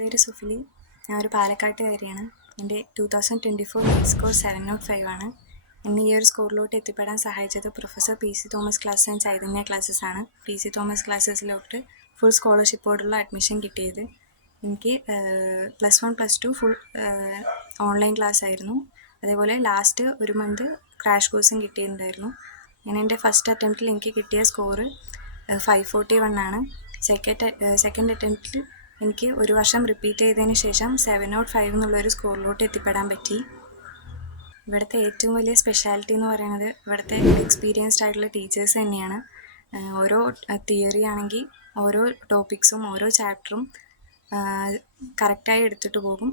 പേര് സുഫിലി. ഞാൻ ഒരു പാലക്കാട്ടുകാരിയാണ്. എൻ്റെ 2024 നീറ്റ് സ്കോർ 705 ആണ്. എന്നെ ഈ ഒരു സ്കോറിലോട്ട് എത്തിപ്പെടാൻ സഹായിച്ചത് professor PC Thomas class and Chaitanya classes ആണ്. PC തോമസ് ക്ലാസ്സസിലോട്ട് ഫുൾ സ്കോളർഷിപ്പോടുള്ള അഡ്മിഷൻ കിട്ടിയത്. എനിക്ക് +1 +2 ഫുൾ ഓൺലൈൻ ക്ലാസ് ആയിരുന്നു. അതേപോലെ ലാസ്റ്റ് ഒരു മന്ത് ക്രാഷ് കോഴ്സും കിട്ടിയിട്ടുണ്ടായിരുന്നു. ഞാൻ എൻ്റെ ഫസ്റ്റ് അറ്റംപ്റ്റിൽ എനിക്ക് കിട്ടിയ സ്കോറ് 541 ആണ്. സെക്കൻഡ് അറ്റംപ്റ്റിൽ എനിക്ക് ഒരു വർഷം റിപ്പീറ്റ് ചെയ്തതിന് ശേഷം 705 എന്നുള്ളൊരു സ്കോറിലോട്ട് എത്തിപ്പെടാൻ പറ്റി. ഇവിടുത്തെ ഏറ്റവും വലിയ സ്പെഷ്യാലിറ്റി എന്ന് പറയുന്നത് ഇവിടുത്തെ എക്സ്പീരിയൻസ്ഡ് ആയിട്ടുള്ള ടീച്ചേഴ്സ് തന്നെയാണ്. ഓരോ തിയറി ആണെങ്കിൽ ഓരോ ടോപ്പിക്സും ഓരോ ചാപ്റ്ററും കറക്റ്റായി എടുത്തിട്ട് പോകും.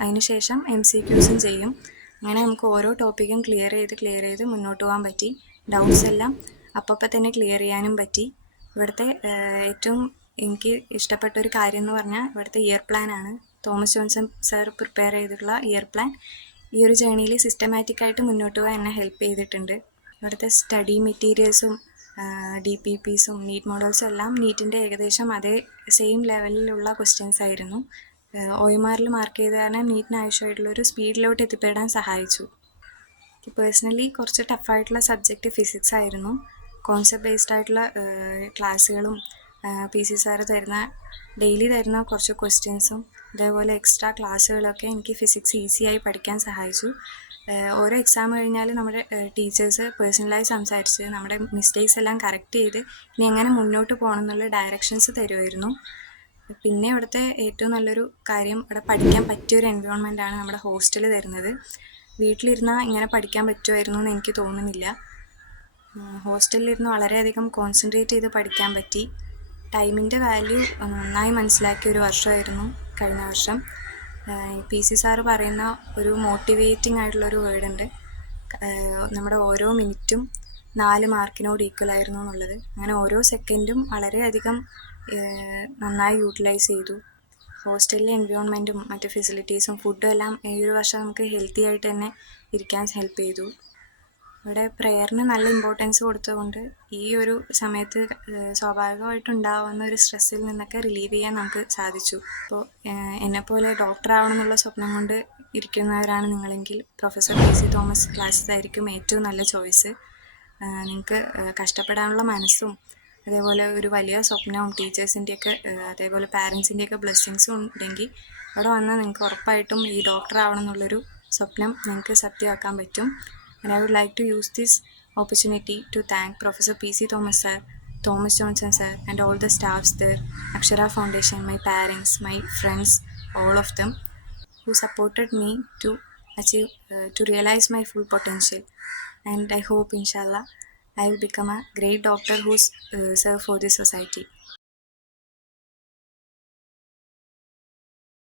അതിനുശേഷം MCQസും ചെയ്യും. അങ്ങനെ നമുക്ക് ഓരോ ടോപ്പിക്കും ക്ലിയർ ചെയ്ത് മുന്നോട്ട് പോകാൻ പറ്റി. ഡൗട്ട്സ് എല്ലാം അപ്പം തന്നെ ക്ലിയർ ചെയ്യാനും പറ്റി. ഇവിടുത്തെ ഏറ്റവും എനിക്ക് ഇഷ്ടപ്പെട്ട ഒരു കാര്യം എന്ന് പറഞ്ഞാൽ ഇവിടുത്തെ ഇയർ പ്ലാൻ ആണ്. തോമസ് ജോൺസൺ സാർ പ്രിപ്പയർ ചെയ്തിട്ടുള്ള ഇയർ പ്ലാൻ ഈ ഒരു ജേണിയിൽ സിസ്റ്റമാറ്റിക്കായിട്ട് മുന്നോട്ട് പോകാൻ എന്നെ ഹെൽപ്പ് ചെയ്തിട്ടുണ്ട്. ഇവിടുത്തെ സ്റ്റഡി മെറ്റീരിയൽസും DPPസും നീറ്റ് മോഡൽസും എല്ലാം നീറ്റിൻ്റെ ഏകദേശം അതേ സെയിം ലെവലിലുള്ള ക്വസ്റ്റ്യൻസ് ആയിരുന്നു. OMRൽ മാർക്ക് ചെയ്ത കാരണം നീറ്റിന് ആവശ്യമായിട്ടുള്ളൊരു സ്പീഡിലോട്ട് എത്തിപ്പെടാൻ സഹായിച്ചു. എനിക്ക് പേഴ്സണലി കുറച്ച് ടഫായിട്ടുള്ള സബ്ജക്റ്റ് ഫിസിക്സ് ആയിരുന്നു. കോൺസെപ്റ്റ് ബേസ്ഡ് ആയിട്ടുള്ള ക്ലാസ്സുകളും PC സാറ് ഡെയിലി തരുന്ന കുറച്ച് ക്വസ്റ്റ്യൻസും അതേപോലെ എക്സ്ട്രാ ക്ലാസ്സുകളൊക്കെ എനിക്ക് ഫിസിക്സ് ഈസിയായി പഠിക്കാൻ സഹായിച്ചു. ഓരോ എക്സാം കഴിഞ്ഞാൽ നമ്മുടെ ടീച്ചേഴ്സ് പേഴ്സണലായി സംസാരിച്ച് നമ്മുടെ മിസ്റ്റേക്സ് എല്ലാം കറക്റ്റ് ചെയ്ത് ഇനി എങ്ങനെ മുന്നോട്ട് പോകണം എന്നുള്ള ഡയറക്ഷൻസ് തരുമായിരുന്നു. പിന്നെ ഇവിടുത്തെ ഏറ്റവും നല്ലൊരു കാര്യം ഇവിടെ പഠിക്കാൻ പറ്റിയൊരു എൻവയോൺമെൻറ്റാണ് നമ്മുടെ ഹോസ്റ്റൽ തരുന്നത്. വീട്ടിലിരുന്നാൽ ഇങ്ങനെ പഠിക്കാൻ പറ്റുമായിരുന്നു എന്ന് എനിക്ക് തോന്നുന്നില്ല. ഹോസ്റ്റലിലിരുന്ന് വളരെയധികം കോൺസെൻട്രേറ്റ് ചെയ്ത് പഠിക്കാൻ പറ്റി. ടൈമിൻ്റെ വാല്യൂ നന്നായി മനസ്സിലാക്കിയ ഒരു വർഷമായിരുന്നു കഴിഞ്ഞ വർഷം. PC സാറ് പറയുന്ന ഒരു മോട്ടിവേറ്റിംഗ് ആയിട്ടുള്ളൊരു വേർഡ് ഉണ്ട്, നമ്മുടെ ഓരോ മിനിറ്റും 4 മാർക്കിനോട് ഈക്വൽ ആയിരുന്നു എന്നുള്ളത്. അങ്ങനെ ഓരോ സെക്കൻഡും വളരെയധികം നന്നായി യൂട്ടിലൈസ് ചെയ്തു. ഹോസ്റ്റലിലെ എൻവയോൺമെൻറ്റും മറ്റ് ഫെസിലിറ്റീസും ഫുഡും എല്ലാം ഈ ഒരു വർഷം നമുക്ക് ഹെൽത്തി ആയിട്ട് തന്നെ ഇരിക്കാൻ ഹെൽപ്പ് ചെയ്തു. ഇവിടെ പ്രെയറിന് നല്ല ഇമ്പോർട്ടൻസ് കൊടുത്തുകൊണ്ട് ഈ ഒരു സമയത്ത് സ്വാഭാവികമായിട്ടുണ്ടാവുന്ന ഒരു സ്ട്രെസ്സിൽ നിന്നൊക്കെ റിലീവ് ചെയ്യാൻ നമുക്ക് സാധിച്ചു. അപ്പോൾ എന്നെപ്പോലെ ഡോക്ടറാവണം എന്നുള്ള സ്വപ്നം കൊണ്ട് ഇരിക്കുന്നവരാണ് നിങ്ങളെങ്കിൽ പ്രൊഫസർ PC തോമസ് ക്ലാസ്സസ് ആയിരിക്കും ഏറ്റവും നല്ല ചോയ്സ്. നിങ്ങൾക്ക് കഷ്ടപ്പെടാനുള്ള മനസ്സും അതേപോലെ ഒരു വലിയ സ്വപ്നവും ടീച്ചേഴ്സിൻ്റെയൊക്കെ അതേപോലെ പാരൻസിൻ്റെയൊക്കെ ബ്ലെസ്സിങ്സും ഉണ്ടെങ്കിൽ അവിടെ വന്നാൽ നിങ്ങൾക്ക് ഉറപ്പായിട്ടും ഈ ഡോക്ടറാവണം എന്നുള്ളൊരു സ്വപ്നം നിങ്ങൾക്ക് സത്യമാക്കാൻ പറ്റും. And I would like to use this opportunity to thank Professor PC Thomas sir, Thomas Johnson sir and all the staffs there, Akshara Foundation, my parents, my friends, all of them who supported me to achieve, to realize my full potential. And I hope inshallah I will become a great doctor who's serve for this society.